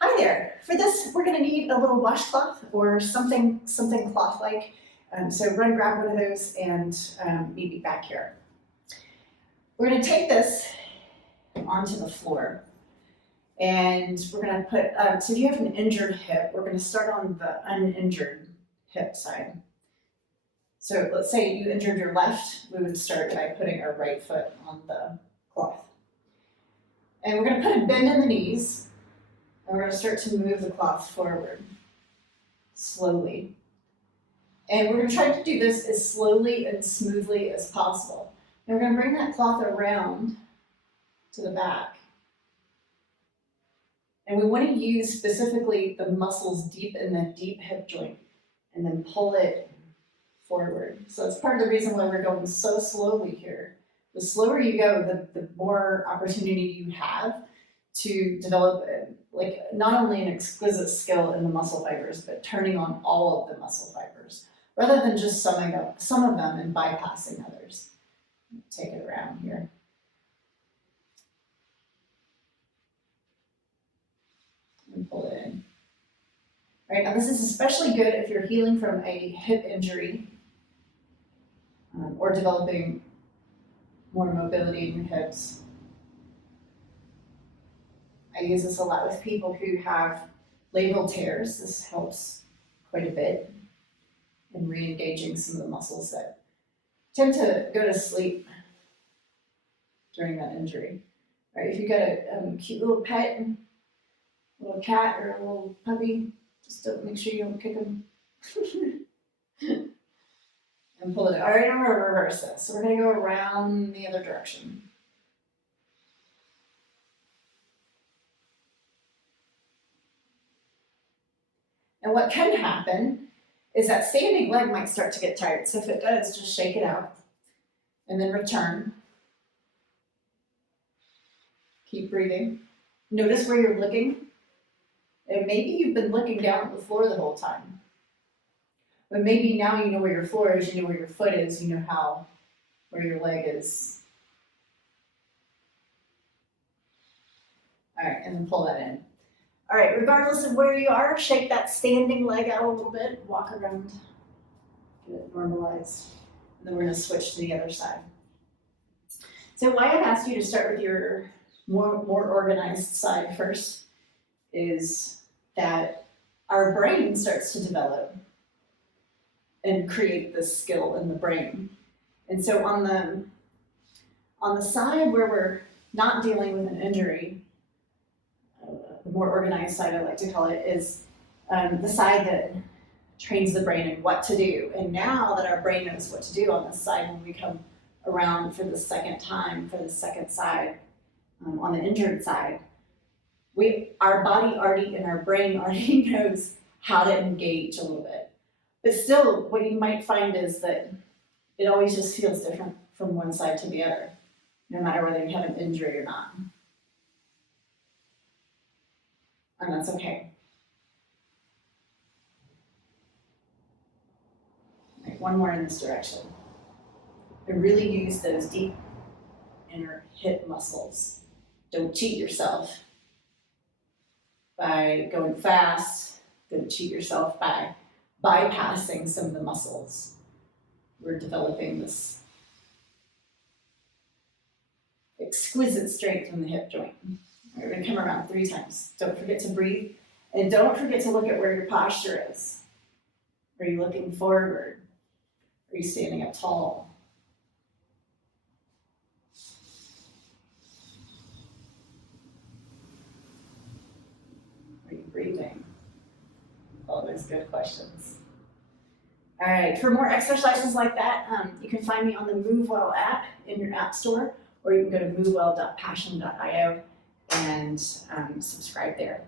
Hi there. For this, we're going to need a little washcloth or something cloth-like. So run grab one of those and meet me back here. We're going to take this onto the floor and we're going to put, so if you have an injured hip, we're going to start on the uninjured hip side. So let's say you injured your left, we would start by putting our right foot on the cloth. And we're going to put a bend in the knees. And we're going to start to move the cloth forward, slowly. And we're going to try to do this as slowly and smoothly as possible. And we're going to bring that cloth around to the back. And we want to use specifically the muscles deep in the deep hip joint and then pull it forward. So that's part of the reason why we're going so slowly here. The slower you go, the more opportunity you have to develop like not only an exquisite skill in the muscle fibers, but turning on all of the muscle fibers, rather than just summing up some of them and bypassing others. Take it around here. And pull it in. All right, now this is especially good if you're healing from a hip injury or developing more mobility in your hips. I use this a lot with people who have labral tears. This helps quite a bit in re-engaging some of the muscles that tend to go to sleep during that injury. All right, if you've got a cute little pet, a little cat or a little puppy, just don't make sure you don't kick them. And pull it out. All right, I'm going to reverse this. So we're going to go around the other direction. And what can happen is that standing leg might start to get tired. So if it does, just shake it out and then return. Keep breathing. Notice where you're looking. And maybe you've been looking down at the floor the whole time. But maybe now you know where your floor is, you know where your foot is, you know where your leg is. All right, and then pull that in. All right, regardless of where you are, shake that standing leg out a little bit, walk around, get it normalized. And then we're going to switch to the other side. So why I've asked you to start with your more organized side first is that our brain starts to develop and create this skill in the brain. And so on the side where we're not dealing with an injury, the more organized side, I like to call it, is the side that trains the brain in what to do. And now that our brain knows what to do on this side, when we come around for the second time, for the second side, on the injured side, our body already and our brain already knows how to engage a little bit. But still, what you might find is that it always just feels different from one side to the other, no matter whether you have an injury or not. And that's okay. Right, one more in this direction. And really use those deep inner hip muscles. Don't cheat yourself by going fast. Don't cheat yourself by bypassing some of the muscles. We're developing this exquisite strength in the hip joint. We're going to come around 3 times. Don't forget to breathe. And don't forget to look at where your posture is. Are you looking forward? Are you standing up tall? Are you breathing? All those good questions. All right, for more exercises like that, you can find me on the MoveWell app in your app store, or you can go to movewell.passion.io and subscribe there.